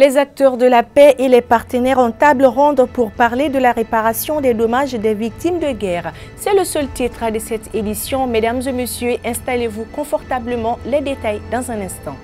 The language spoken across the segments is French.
Les acteurs de la paix et les partenaires en table ronde pour parler de la réparation des dommages des victimes de guerre. C'est le seul titre de cette édition. Mesdames et messieurs, installez-vous confortablement. Les détails dans un instant.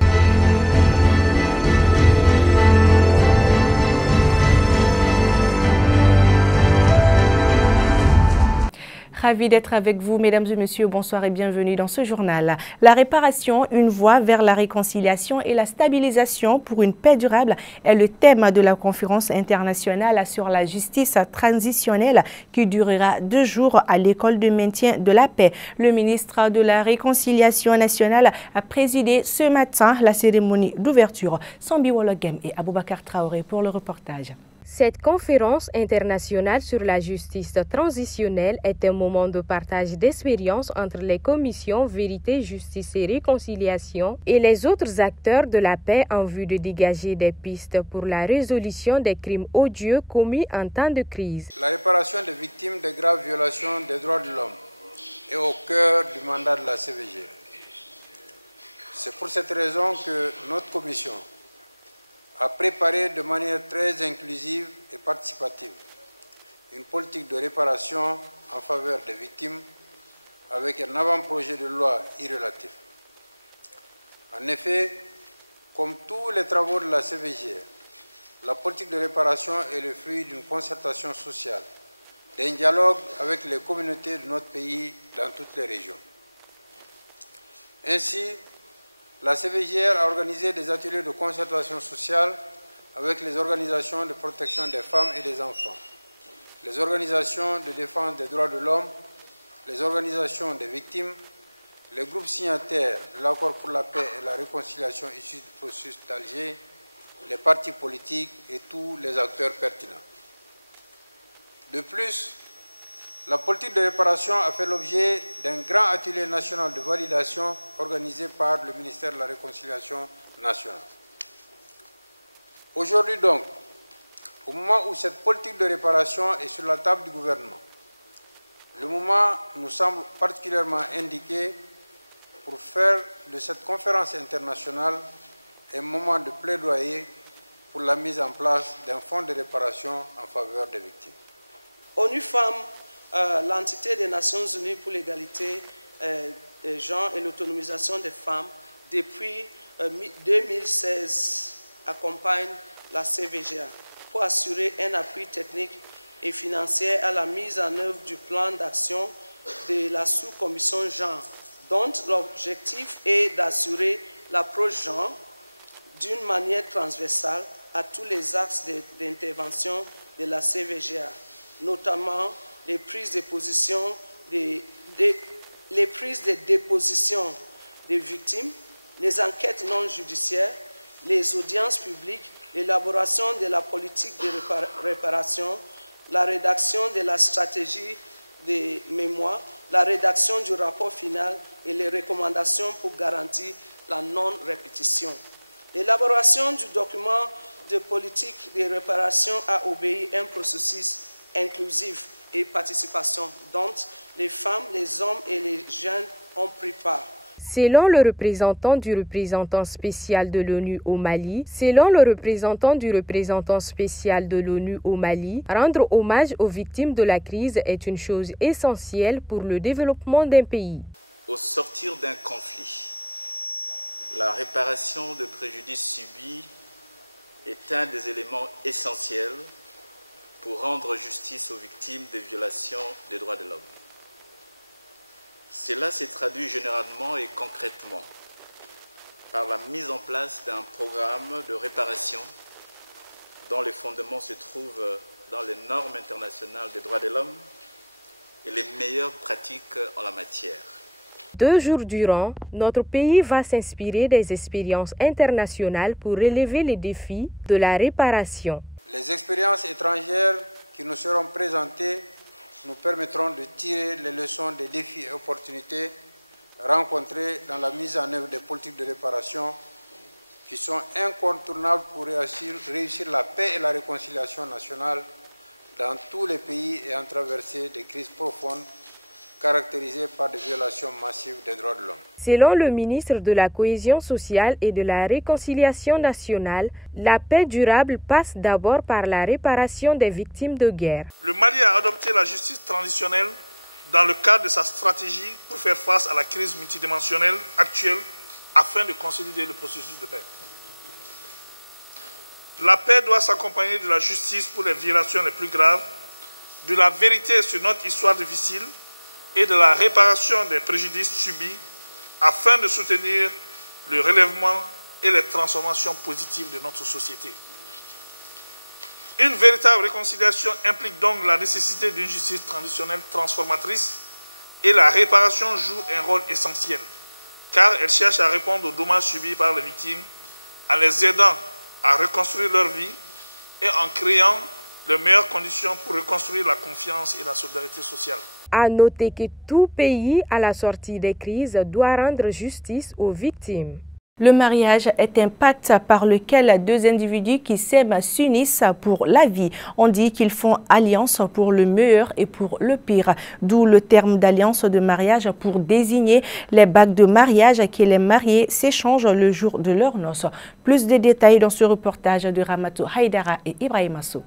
Ravi d'être avec vous, mesdames et messieurs. Bonsoir et bienvenue dans ce journal. La réparation, une voie vers la réconciliation et la stabilisation pour une paix durable est le thème de la conférence internationale sur la justice transitionnelle qui durera 2 jours à l'école de maintien de la paix. Le ministre de la Réconciliation nationale a présidé ce matin la cérémonie d'ouverture. Sambi Wologem et Aboubakar Traoré pour le reportage. Cette conférence internationale sur la justice transitionnelle est un moment de partage d'expériences entre les commissions Vérité, Justice et Réconciliation et les autres acteurs de la paix en vue de dégager des pistes pour la résolution des crimes odieux commis en temps de crise. La réparation des victimes de graves violations des droits de l'homme est au cœur du mandat de la CVG. C'est pour cette raison que notre commission a préparé de manière très inclusive et participative une politique de réparation en faveur des victimes avec un avant-projet de loi irrélatif. En effet, comme tous les travaux de la CVG, la politique de réparation est le fruit d'une concertation sociale, d'un dialogue avec les communautés de notre pays dans toutes les régions. Ainsi, la CVGR a organisé des ateliers de concertation sociale avec les organisations de protection des femmes et des enfants, les organisations de défense des droits de l'homme, les organisations des victimes, les groupes signataires de l'accord pour la paix et la réconciliation issus du processus d'Alger, les partis politiques et tous les acteurs pertinents. De plus, la politique de réparation a fait l'objet d'un grand atelier national de validation organisé par le ministère de la Réconciliation nationale. Aujourd'hui donc, au moment où cette politique de réparation est sur la table du gouvernement, le moment nous semble particulièrement indiqué pour faire de cette conférence internationale un moment de plaidoyer pour la mise en place d'un fonds de réparation en faveur des victimes. ONU Femmes, l'entité des Nations Unies pour l'égalité des genres et l'autonomisation des femmes, depuis 2016, accompagne la CVGA pour assurer un appui technique et financier à la mise en œuvre du plan d'action de la sous-commission genre, dont l'objectif est d'assurer l'approche genre d'une manière transversale à tous les axes d'intervention de la CVGA, notamment les prises de position les prises de déposition des victimes, les enquêtes non judiciaires, les audiences publiques, l'élaboration de la politique de réparation, la rédaction de la stratégie de mémoire, la rédaction du rapport final et les recommandations pour garantir la non-répétition. L'élaboration du document de politique de réparation a obéi à un processus inclusif et participation dont les femmes, les hommes et les jeunes ont pris part. Selon le représentant du représentant spécial de l'ONU au Mali, rendre hommage aux victimes de la crise est une chose essentielle pour le développement d'un pays. Au sortir d'un conflit, la réparation de préjudices subis est un des éléments essentiels pour rendre justice aux victimes des violations des droits de l'homme. Cela se traduit généralement et concrètement par la mise en place d'un programme de réparation dont les fondements se trouvent dans les normes internationales des droits de l'homme et les meilleures pratiques en la matière. 2 jours durant, notre pays va s'inspirer des expériences internationales pour relever les défis de la réparation. Les expériences étrangères qui nous seront présentées nous permettront de tirer les leçons des défis et opportunités rencontrés dans la mise en œuvre des politiques de réparation qui sont incontournables pour réussir la paix et la réconciliation nationale dans tous les pays ayant traversé des crises profondes caractérisée par des violations massives des droits de l'homme. Selon le ministre de la Cohésion sociale et de la Réconciliation nationale, la paix durable passe d'abord par la réparation des victimes de guerre. Le Mali a adopté la justice transitionnelle dans le cadre de sa stratégie pour faire face à la crise multidimensionnelle actuelle afin de consolider le processus de paix. La paix doit s'accompagner de la justice pour les violations les plus graves, de la vérité sur notre histoire difficile et de la réparation des préjudices subis afin de soutenir le relèvement et les transformations positives de notre société. Une véritable réconciliation implique donc la nécessité d'une justice transitionnelle transformatrice et la réparation joue un rôle essentiel car elle cherche à répondre aux dommages subis par les victimes en les aidant à reconstruire leur vie et en créant les meilleures conditions pour reconstruire la confiance et la solidarité sociale. À noter que tout pays, à la sortie des crises, doit rendre justice aux victimes. Le mariage est un pacte par lequel deux individus qui s'aiment s'unissent pour la vie. On dit qu'ils font alliance pour le meilleur et pour le pire. D'où le terme d'alliance de mariage pour désigner les bagues de mariage que les mariés s'échangent le jour de leur noces. Plus de détails dans ce reportage de Ramatou Haïdara et Ibrahim Assou.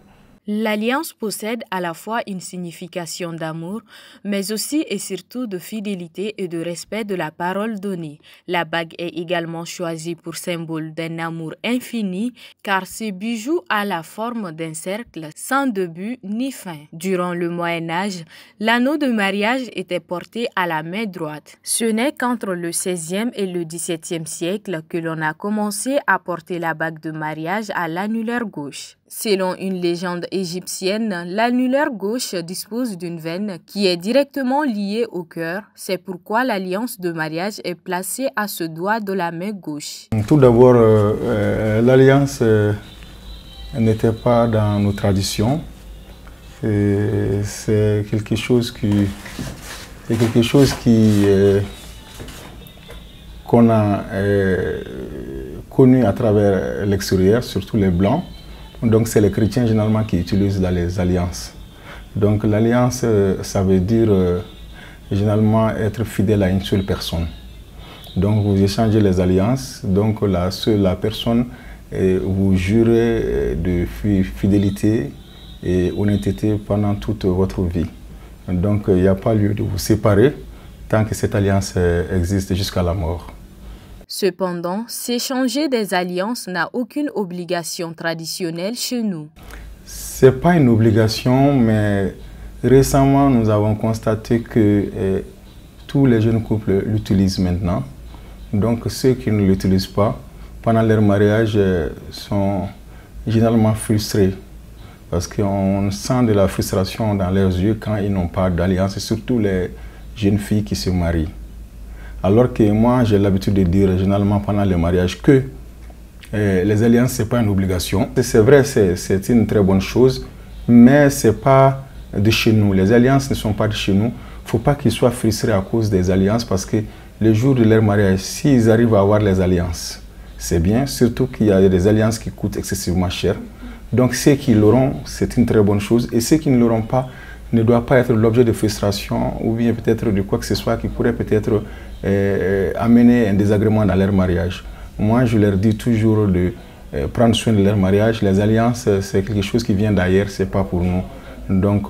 L'alliance possède à la fois une signification d'amour, mais aussi et surtout de fidélité et de respect de la parole donnée. La bague est également choisie pour symbole d'un amour infini, car ce bijou a la forme d'un cercle sans début ni fin. Durant le Moyen-Âge, l'anneau de mariage était porté à la main droite. Ce n'est qu'entre le XVIe et le XVIIe siècle que l'on a commencé à porter la bague de mariage à l'annulaire gauche. Selon une légende égyptienne, l'annulaire gauche dispose d'une veine qui est directement liée au cœur. C'est pourquoi l'alliance de mariage est placée à ce doigt de la main gauche. Tout d'abord, l'alliance n'était pas dans nos traditions. C'est quelque chose qu'on a connu à travers l'extérieur, surtout les Blancs. Donc c'est les chrétiens généralement qui utilisent les alliances. Donc l'alliance, ça veut dire généralement être fidèle à une seule personne. Donc vous échangez les alliances, donc la personne, vous jurez de fidélité et honnêteté pendant toute votre vie. Donc il n'y a pas lieu de vous séparer tant que cette alliance existe jusqu'à la mort. Cependant, s'échanger des alliances n'a aucune obligation traditionnelle chez nous. Ce n'est pas une obligation, mais récemment, nous avons constaté que tous les jeunes couples l'utilisent maintenant. Donc ceux qui ne l'utilisent pas, pendant leur mariage, sont généralement frustrés. Parce qu'on sent de la frustration dans leurs yeux quand ils n'ont pas d'alliance, et surtout les jeunes filles qui se marient. Alors que moi, j'ai l'habitude de dire généralement pendant le mariage que les alliances, ce n'est pas une obligation. C'est vrai, c'est une très bonne chose, mais ce n'est pas de chez nous. Les alliances ne sont pas de chez nous. Il ne faut pas qu'ils soient frustrés à cause des alliances parce que le jour de leur mariage, s'ils arrivent à avoir les alliances, c'est bien, surtout qu'il y a des alliances qui coûtent excessivement cher. Donc ceux qui l'auront, c'est une très bonne chose. Et ceux qui ne l'auront pas, ne doit pas être l'objet de frustration ou bien peut-être de quoi que ce soit qui pourrait peut-être amener un désagrément dans leur mariage. Moi, je leur dis toujours de prendre soin de leur mariage. Les alliances, c'est quelque chose qui vient d'ailleurs, ce n'est pas pour nous. Donc,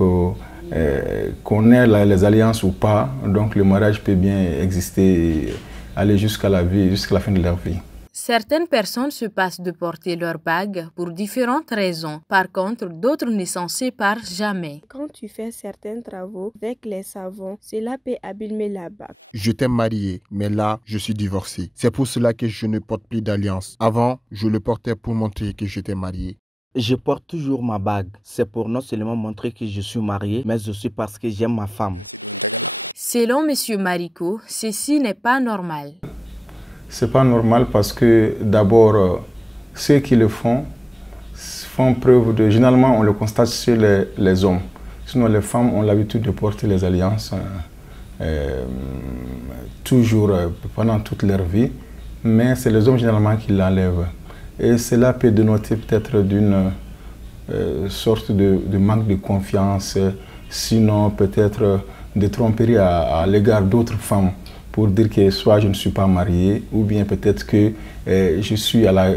qu'on ait les alliances ou pas, donc le mariage peut bien exister et aller jusqu'à la vie, jusqu'à la fin de leur vie. Certaines personnes se passent de porter leur bague pour différentes raisons. Par contre, d'autres ne s'en séparent jamais. Quand tu fais certains travaux avec les savons, cela peut abîmer la bague. J'étais marié, mais là, je suis divorcé. C'est pour cela que je ne porte plus d'alliance. Avant, je le portais pour montrer que j'étais marié. Je porte toujours ma bague. C'est pour non seulement montrer que je suis marié, mais aussi parce que j'aime ma femme. Selon M. Marico, ceci n'est pas normal. C'est pas normal parce que d'abord, ceux qui le font preuve de... Généralement, on le constate chez les hommes. Sinon, les femmes ont l'habitude de porter les alliances toujours, pendant toute leur vie. Mais c'est les hommes généralement qui l'enlèvent. Et cela peut dénoter peut-être d'une sorte de manque de confiance. Sinon, peut-être de tromperie à l'égard d'autres femmes pour dire que soit je ne suis pas marié ou bien peut-être que je suis à la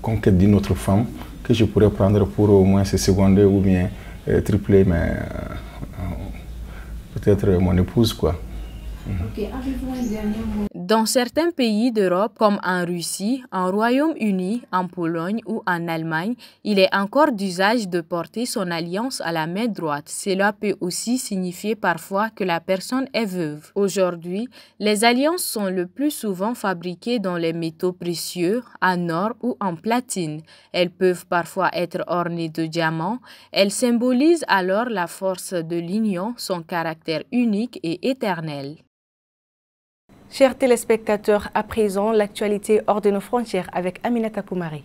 conquête d'une autre femme que je pourrais prendre pour au moins se seconder ou bien tripler peut-être mon épouse, quoi. Okay. Avez-vous un dernier mot? Dans certains pays d'Europe, comme en Russie, en Royaume-Uni, en Pologne ou en Allemagne, il est encore d'usage de porter son alliance à la main droite. Cela peut aussi signifier parfois que la personne est veuve. Aujourd'hui, les alliances sont le plus souvent fabriquées dans les métaux précieux, en or ou en platine. Elles peuvent parfois être ornées de diamants. Elles symbolisent alors la force de l'union, son caractère unique et éternel. Chers téléspectateurs, à présent, l'actualité hors de nos frontières avec Aminata Koumari.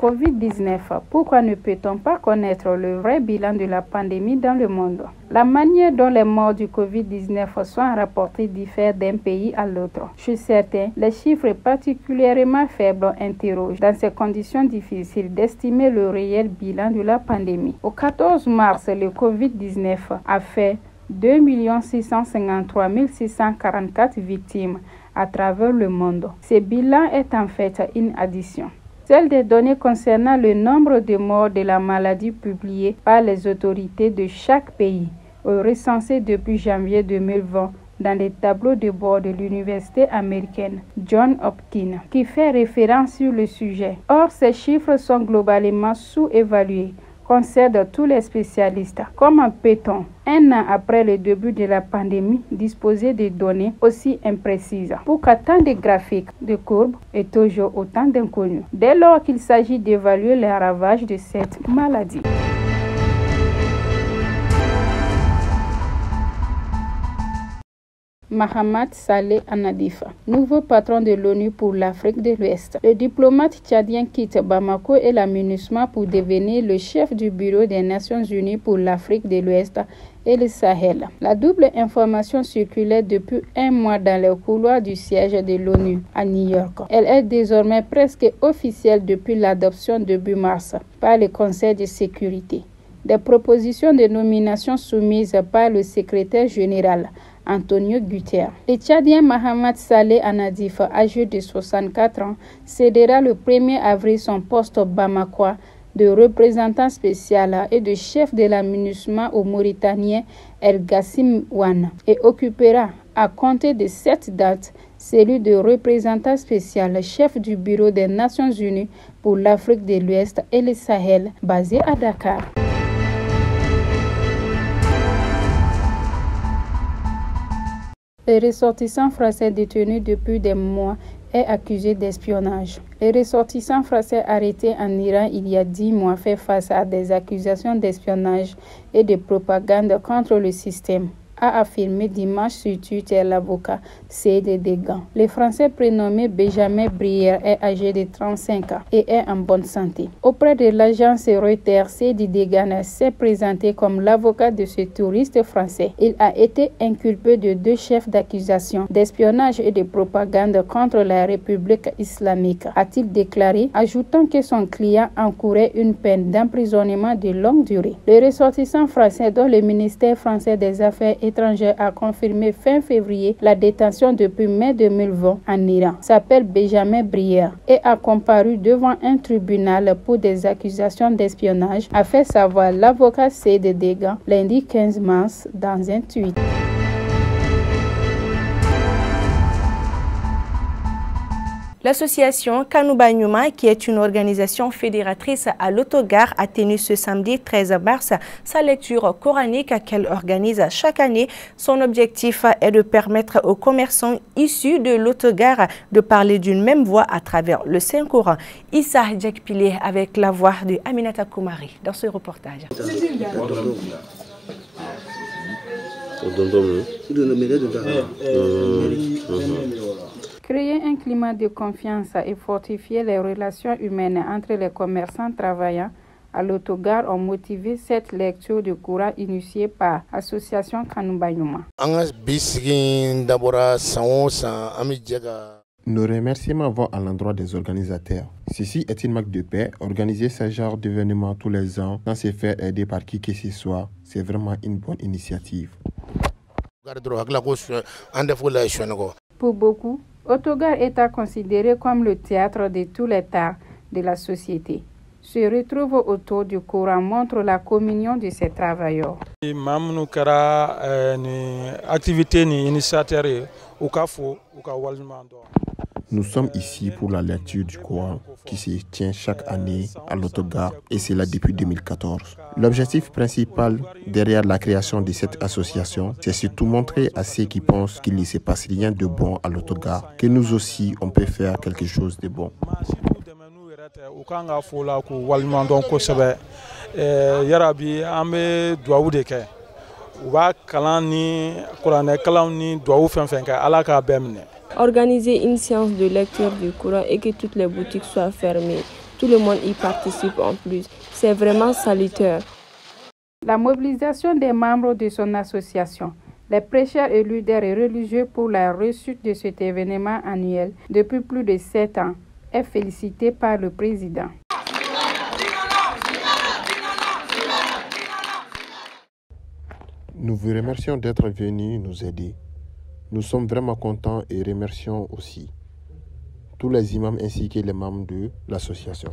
Covid-19, pourquoi ne peut-on pas connaître le vrai bilan de la pandémie dans le monde? La manière dont les morts du Covid-19 sont rapportés diffère d'un pays à l'autre. Chez certains, les chiffres particulièrement faibles interrogent dans ces conditions difficiles d'estimer le réel bilan de la pandémie. Au 14 mars, le Covid-19 a fait 2 653 644 victimes à travers le monde. Ce bilan est en fait une addition. Celle des données concernant le nombre de morts de la maladie publiées par les autorités de chaque pays, recensées depuis janvier 2020 dans les tableaux de bord de l'université américaine Johns Hopkins, qui fait référence sur le sujet. Or, ces chiffres sont globalement sous-évalués, concernent tous les spécialistes. Comment peut-on, un an après le début de la pandémie, disposer de données aussi imprécises? Pourquoi tant de graphiques, de courbes et toujours autant d'inconnus, dès lors qu'il s'agit d'évaluer les ravages de cette maladie? Mahamat Saleh Anadifa, nouveau patron de l'ONU pour l'Afrique de l'Ouest. Le diplomate tchadien quitte Bamako et la MINUSMA pour devenir le chef du bureau des Nations Unies pour l'Afrique de l'Ouest et le Sahel. La double information circulait depuis un mois dans les couloirs du siège de l'ONU à New York. Elle est désormais presque officielle depuis l'adoption début mars par le Conseil de sécurité. Des propositions de nomination soumises par le secrétaire général Antonio Guterres. Le Tchadien Mahamat Saleh Anadif, âgé de 64 ans, cédera le 1er avril son poste bamakois de représentant spécial et de chef de la MINUSMA au Mauritanien El Gassim Wan et occupera à compter de cette date celui de représentant spécial chef du bureau des Nations Unies pour l'Afrique de l'Ouest et le Sahel, basé à Dakar. Le ressortissant français détenu depuis des mois est accusé d'espionnage. Le ressortissant français arrêté en Iran il y a 10 mois fait face à des accusations d'espionnage et de propagande contre le système, a affirmé dimanche sur Twitter l'avocat Seyd Degan. Le Français prénommé Benjamin Brière est âgé de 35 ans et est en bonne santé. Auprès de l'agence Reuters, Seyd Degan s'est présenté comme l'avocat de ce touriste français. Il a été inculpé de 2 chefs d'accusation d'espionnage et de propagande contre la République islamique, a-t-il déclaré, ajoutant que son client encourait une peine d'emprisonnement de longue durée. Le ressortissant français dont le ministère français des Affaires étrangère a confirmé fin février la détention depuis mai 2020 en Iran, s'appelle Benjamin Brière et a comparu devant un tribunal pour des accusations d'espionnage, a fait savoir l'avocat Seyd Degan lundi 15 mars dans un tweet. L'association Kanouba Nyuma, qui est une organisation fédératrice à l'autogare, a tenu ce samedi 13 mars sa lecture coranique qu'elle organise chaque année. Son objectif est de permettre aux commerçants issus de l'autogare de parler d'une même voix à travers le Saint-Coran. Issa Djekpile avec la voix de Aminata Koumari dans ce reportage. Créer un climat de confiance et fortifier les relations humaines entre les commerçants travaillant à l'autogare ont motivé cette lecture de Coran initiée par l'association Kanouba Nyuma. Nos remerciements vont à l'endroit des organisateurs. Ceci est une marque de paix. Organiser ce genre d'événement tous les ans, sans se faire aider par qui que ce soit, c'est vraiment une bonne initiative. Pour beaucoup, Autogar est à considérer comme le théâtre de tous les tares de la société. Se retrouve autour du courant montre la communion de ces travailleurs. Nous sommes ici pour la lecture du Coran qui se tient chaque année à l'Autogare et c'est là depuis 2014. L'objectif principal derrière la création de cette association, c'est surtout montrer à ceux qui pensent qu'il ne se passe rien de bon à l'Autogare que nous aussi on peut faire quelque chose de bon. Organiser une séance de lecture du Coran et que toutes les boutiques soient fermées, tout le monde y participe en plus. C'est vraiment salutaire. La mobilisation des membres de son association, les prêcheurs et leaders religieux pour la réussite de cet événement annuel depuis plus de 7 ans est félicitée par le président. Nous vous remercions d'être venus nous aider. Nous sommes vraiment contents et remercions aussi tous les imams ainsi que les membres de l'association.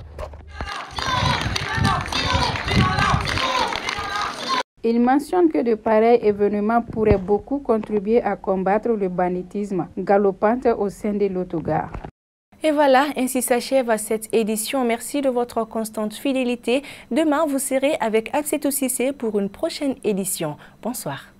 Il mentionne que de pareils événements pourraient beaucoup contribuer à combattre le banditisme galopant au sein de l'Autogare. Et voilà, ainsi s'achève cette édition. Merci de votre constante fidélité. Demain, vous serez avec Absetou Cissé pour une prochaine édition. Bonsoir.